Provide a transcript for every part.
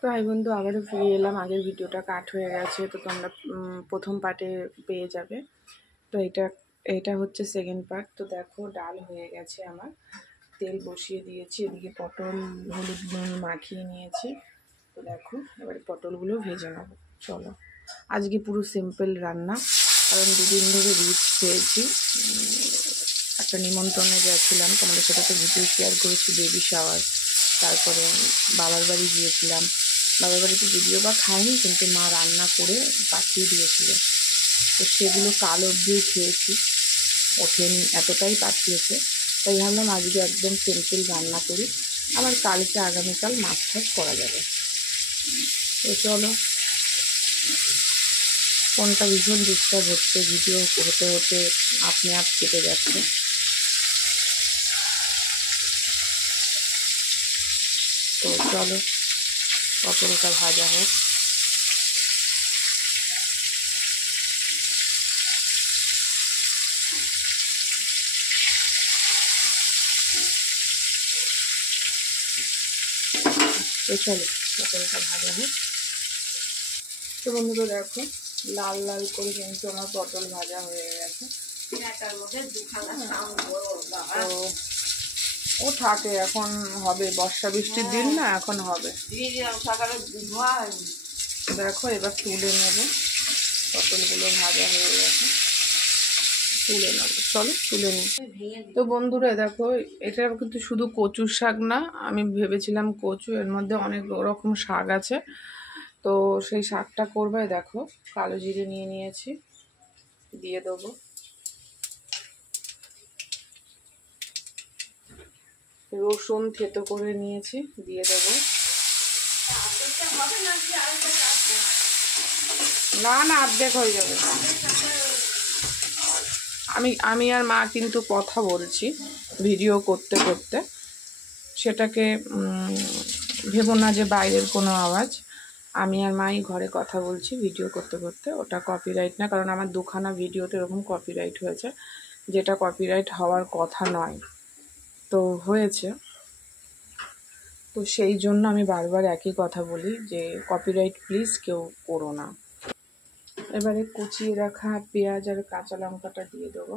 তো হাই বন্ধু, আবারও ফিরে এলাম। আগের ভিডিওটা কাট হয়ে গেছে, তো তোমরা প্রথম পার্টে পেয়ে যাবে। তো এটা হচ্ছে সেকেন্ড পার্ট। তো দেখো, ডাল হয়ে গেছে আমার, তেল বসিয়ে দিয়েছি, এদিকে পটল হলুদ নুন মাখিয়ে নিয়েছি। তো দেখো, এবারে পটলগুলো ভেজে নেবো। চলো, আজকে পুরো সিম্পল রান্না, কারণ দুদিন ধরে রিচ খেয়েছি। একটা নিমন্ত্রণে গেছিলাম, তোমাদের সাথে তো ভিডিও শেয়ার করেছি, বেবি শাওয়ার। তারপরে বাবার বাড়ি গিয়েছিলাম। বাবার বাড়িতে যদিও বা খাইনি, কিন্তু মা রান্না করে পাঠিয়ে দিয়েছিল। তো সেগুলো কাল অবধিও খেয়েছি, ওঠেনি, এতটাই পাঠিয়েছে। তাই ভাবলাম আজকে একদম সিম্পল রান্না করি, আবার কালকে আগামীকাল মাছ টাছ করা যাবে। তো চলো, ফোনটা ভীষণ ডিস্টার্ব হচ্ছে, ভিডিও হতে হতে আপনি আপ কেটে যাচ্ছে। তো চলো, পটলটা ভাজা হোক। তো চলো, পটলটা ভাজা হোক। তো বন্ধুরা দেখো, লাল লাল করে কিন্তু আমার পটল ভাজা হয়ে গেছে। তো ও থাকে, এখন হবে, বর্ষা বৃষ্টির দিন না, এখন হবে। দেখো, এবার তুলে নেব। পটলগুলো ভাজা হয়ে গেছে, তুলে নেব। চলো তুলে নিই। তো বন্ধুরা দেখো, এটা কিন্তু শুধু কচুর শাক না, আমি ভেবেছিলাম কচু, এর মধ্যে অনেক রকম শাক আছে। তো সেই শাকটা করবে। দেখো, কালো জিরে নিয়ে নিয়েছি, দিয়ে দেবো। রসুন থেতো করে নিয়েছি, দিয়ে দেবো। না না, অর্ধেক হয়ে যাবে। আমি আর মা কিন্তু কথা বলছি ভিডিও করতে করতে, সেটাকে ভেবো না যে বাইরের কোনো আওয়াজ। আমি আর মাই ঘরে কথা বলছি ভিডিও করতে করতে, ওটা কপিরাইট না, কারণ আমার দুখানা ভিডিওতে এরকম কপিরাইট হয়েছে, যেটা কপিরাইট হওয়ার কথা নয়, তো হয়েছে। তো সেই জন্য আমি বারবার একই কথা বলি যে কপিরাইট প্লিজ কেউ করো না। এবারে কুচিয়ে রাখা পেঁয়াজ আর কাঁচা লঙ্কাটা দিয়ে দেবো।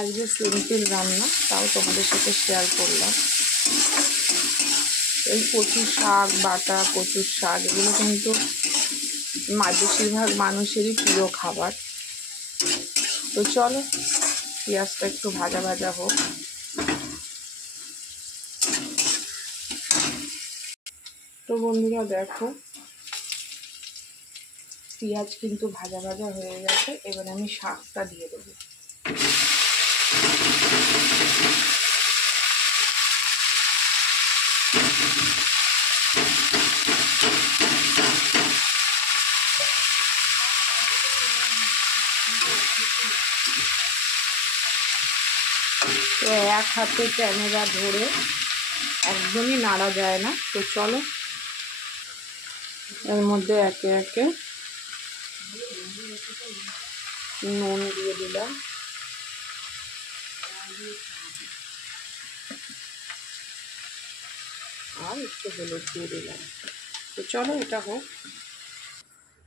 আজকে সিম্পল রান্না, তাও তোমাদের সাথে শেয়ার করলাম। এই কচু শাক বাটা, কচুর শাক, এগুলো কিন্তু বেশিরভাগ মানুষেরই প্রিয় খাবার। তো চলো, পেঁয়াজটা একটু ভাজা ভাজা হোক। তো বন্ধুরা দেখো, পেঁয়াজ কিন্তু ভাজা ভাজা হয়ে গেছে, এবার আমি শাকটা দিয়ে দেবো। তো এক হাতে ক্যামেরা ধরে একদমই নাড়া যায় না। তো চলো, এর মধ্যে একে একে নুন দিয়ে দিলাম, আর একটু হলুদ দিয়ে দিলাম। তো চলো, এটা হোক।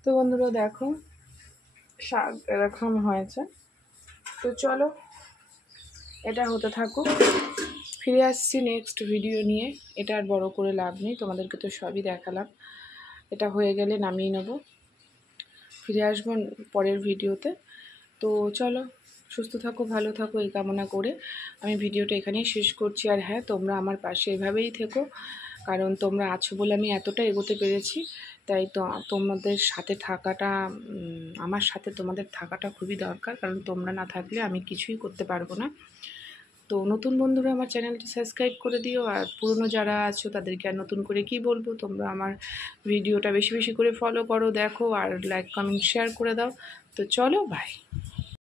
তো বন্ধুরা দেখো, শাক এরকম হয়েছে। তো চলো, এটা হতে থাকুক, ফিরে আসছি নেক্সট ভিডিও নিয়ে। এটা আর বড় করে লাভ নেই, তোমাদেরকে তো সবই দেখালাম। এটা হয়ে গেলে নামিয়ে নেব, ফিরে আসবো পরের ভিডিওতে। তো চলো, সুস্থ থাকো, ভালো থাকো, এই কামনা করে আমি ভিডিওটা এখানেই শেষ করছি। আর হ্যাঁ, তোমরা আমার পাশে এভাবেই থেকো, কারণ তোমরা আছো বলে আমি এতটা এগোতে পেরেছি। তাই তো তোমাদের সাথে থাকাটা, আমার সাথে তোমাদের থাকাটা খুবই দরকার, কারণ তোমরা না থাকলে আমি কিছুই করতে পারবো না। তো নতুন বন্ধুরা আমার চ্যানেলটি সাবস্ক্রাইব করে দিও, আর পুরনো যারা আছো তাদেরকে আর নতুন করে কি বলবো, তোমরা আমার ভিডিওটা বেশি বেশি করে ফলো করো, দেখো, আর লাইক কমেন্ট শেয়ার করে দাও। তো চলো, বাই।